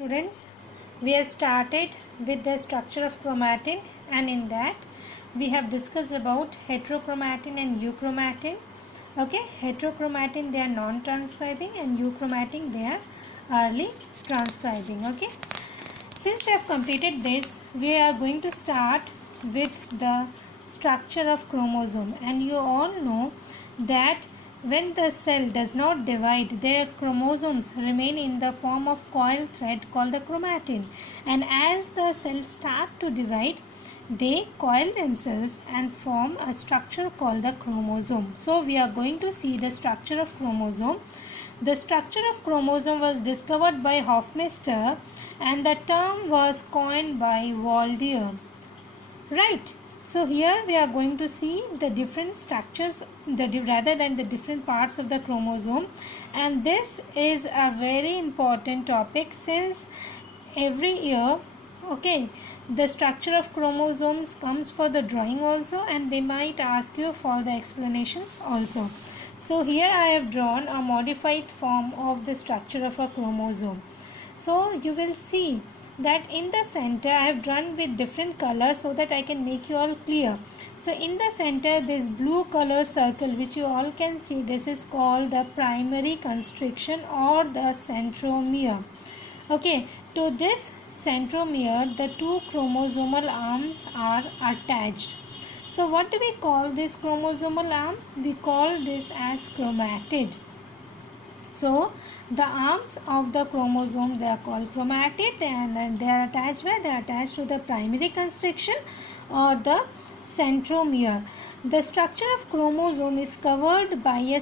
Students, we have started with the structure of chromatin, and in that we have discussed about heterochromatin and euchromatin. Okay, heterochromatin they are non-transcribing and euchromatin they are early transcribing. Okay, since we have completed this, we are going to start with the structure of chromosome, and you all know that when the cell does not divide, their chromosomes remain in the form of coiled thread called the chromatin, and as the cells start to divide, they coil themselves and form a structure called the chromosome. So we are going to see the structure of chromosome. The structure of chromosome was discovered by Hofmeister and the term was coined by Waldier. Right. So here we are going to see the different structures, rather than the different parts of the chromosome, and this is a very important topic since every year, okay, the structure of chromosomes comes for the drawing also, and they might ask you for the explanations also. So here I have drawn a modified form of the structure of a chromosome. So you will see that in the center I have drawn with different colors so that I can make you all clear. So in the center this blue color circle which you all can see, this is called the primary constriction or the centromere. Okay, to this centromere the two chromosomal arms are attached. So what do we call this chromosomal arm? We call this as chromatid. So the arms of the chromosome, they are called chromatid, and they are attached where? They are attached to the primary constriction or the centromere. The structure of chromosome is covered by a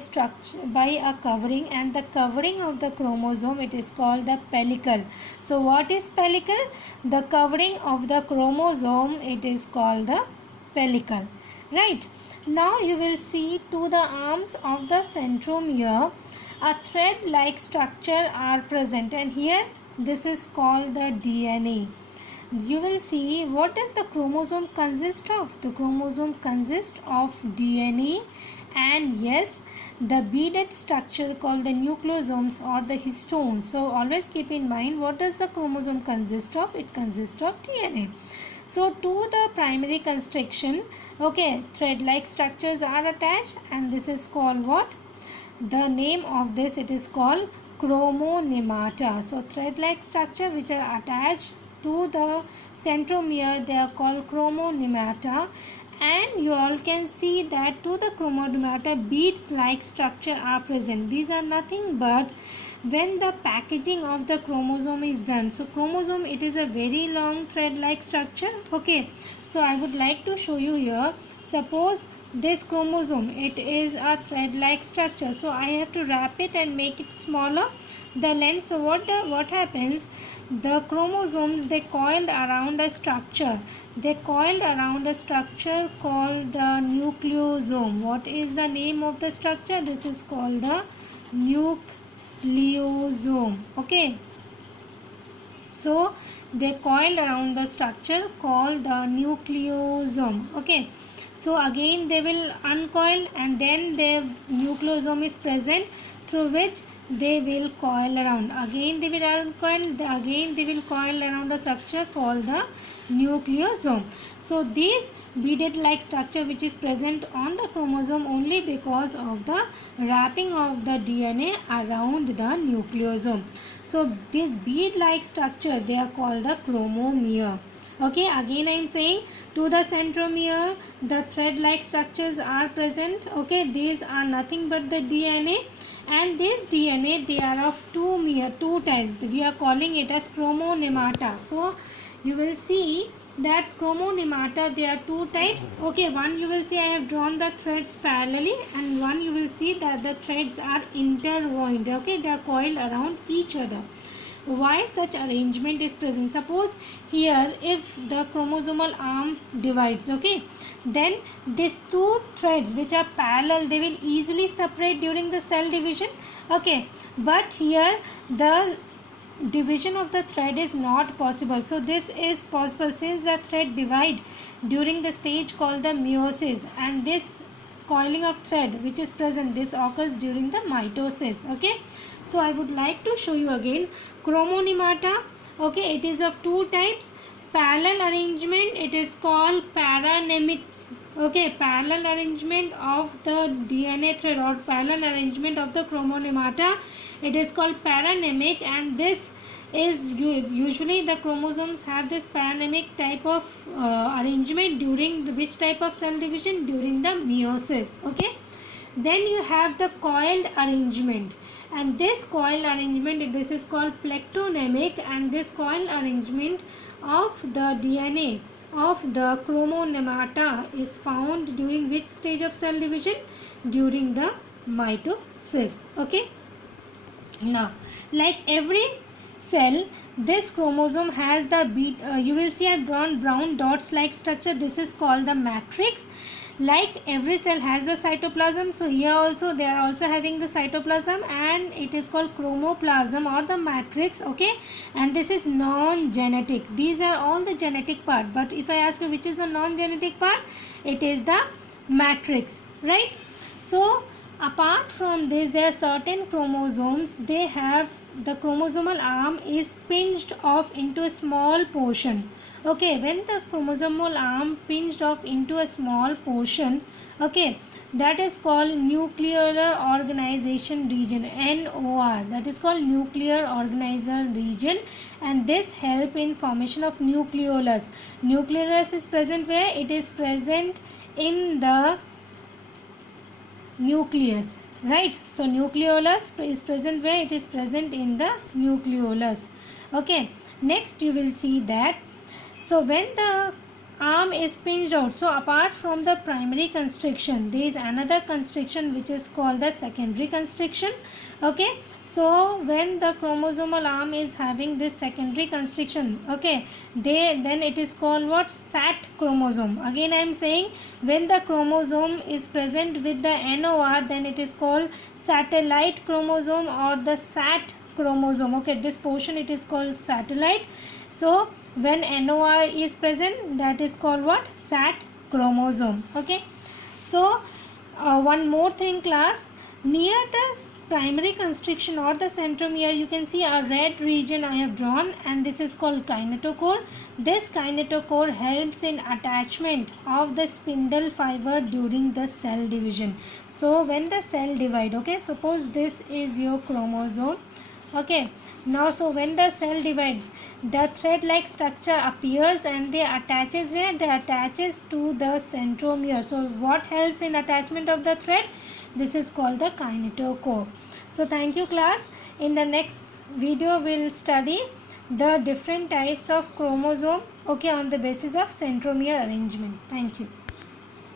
covering, and the covering of the chromosome, it is called the pellicle. So what is pellicle? The covering of the chromosome, it is called the pellicle. Right. Now you will see to the arms of the centromere a thread-like structure are present, and here this is called the DNA. You will see, what does the chromosome consist of? The chromosome consists of DNA and yes, the beaded structure called the nucleosomes or the histones. So always keep in mind, what does the chromosome consist of? It consists of DNA. So to the primary constriction, okay, thread-like structures are attached, and this is called what? The name of this, it is called chromonemata. So thread-like structure which are attached to the centromere, they are called chromonemata, and you all can see that to the chromonemata beads like structure are present. These are nothing but when the packaging of the chromosome is done. So chromosome, it is a very long thread-like structure. Okay, so I would like to show you here. Suppose this chromosome, it is a thread-like structure, so I have to wrap it and make it smaller, the length. So what happens, the chromosomes, they coiled around a structure, called the nucleosome. What is the name of the structure? This is called the nucleosome. Okay, so they coiled around the structure called the nucleosome. Okay, so again they will uncoil, and then the nucleosome is present through which they will coil around. Again they will uncoil, again they will coil around a structure called the nucleosome. So this beaded like structure which is present on the chromosome only because of the wrapping of the DNA around the nucleosome. So this bead like structure, they are called the chromomere. Okay, again I am saying, to the centromere the thread like structures are present. Okay, these are nothing but the DNA, and this DNA, they are of two types. We are calling it as chromonemata. So you will see that chromonemata, there are two types. Okay, one you will see I have drawn the threads parallelly, and one you will see that the threads are intertwined. Okay, they are coiled around each other. Why such arrangement is present? Suppose here if the chromosomal arm divides, okay, then these two threads which are parallel, they will easily separate during the cell division. Okay, but here the division of the thread is not possible. So this is possible since the thread divide during the stage called the meiosis, and this coiling of thread which is present, this occurs during the mitosis. Okay, so I would like to show you again chromonemata. Okay, it is of two types. Parallel arrangement, it is called paranemic. Okay, parallel arrangement of the DNA thread or parallel arrangement of the chromonemata, it is called paranemic, and this is usually the chromosomes have this paranemic type of arrangement during which type of cell division? During the meiosis. Okay, then you have the coiled arrangement, and this coiled arrangement, this is called plectonemic, and this coiled arrangement of the DNA of the chromonemata is found during which stage of cell division? During the mitosis. Okay, now like every cell, this chromosome has the you will see I've drawn brown dots like structure. This is called the matrix. Like every cell has the cytoplasm, so here also they are also having the cytoplasm, and it is called chromoplasm or the matrix. Okay, and this is non-genetic. These are all the genetic part, but if I ask you which is the non-genetic part, it is the matrix, right? So apart from this, there are certain chromosomes, they have the chromosomal arm is pinched off into a small portion. Okay, when the chromosomal arm pinched off into a small portion, okay, that is called nuclear organization region, NOR. That is called nuclear organizer region, and this help in formation of nucleolus. Nucleolus is present where? It is present in the nucleus, right? So nucleolus is present where? It is present in the nucleolus. Okay, next you will see that, so when the arm is pinched out, so apart from the primary constriction, there is another constriction which is called the secondary constriction. Okay, so when the chromosomal arm is having this secondary constriction, okay, then it is called what? SAT chromosome. Again I am saying, when the chromosome is present with the NOR, then it is called satellite chromosome or the SAT chromosome. Okay, this portion it is called satellite. So when NOR is present, that is called what? SAT chromosome. Okay, so one more thing class, near the primary constriction or the centromere, you can see a red region I have drawn, and this is called kinetochore. This kinetochore helps in attachment of the spindle fiber during the cell division. So when the cell divide, okay, suppose this is your chromosome. Okay, now so when the cell divides, the thread like structure appears and they attaches where? They attaches to the centromere. So what helps in attachment of the thread? This is called the kinetochore. So thank you class. In the next video we will study the different types of chromosome, okay, on the basis of centromere arrangement. Thank you.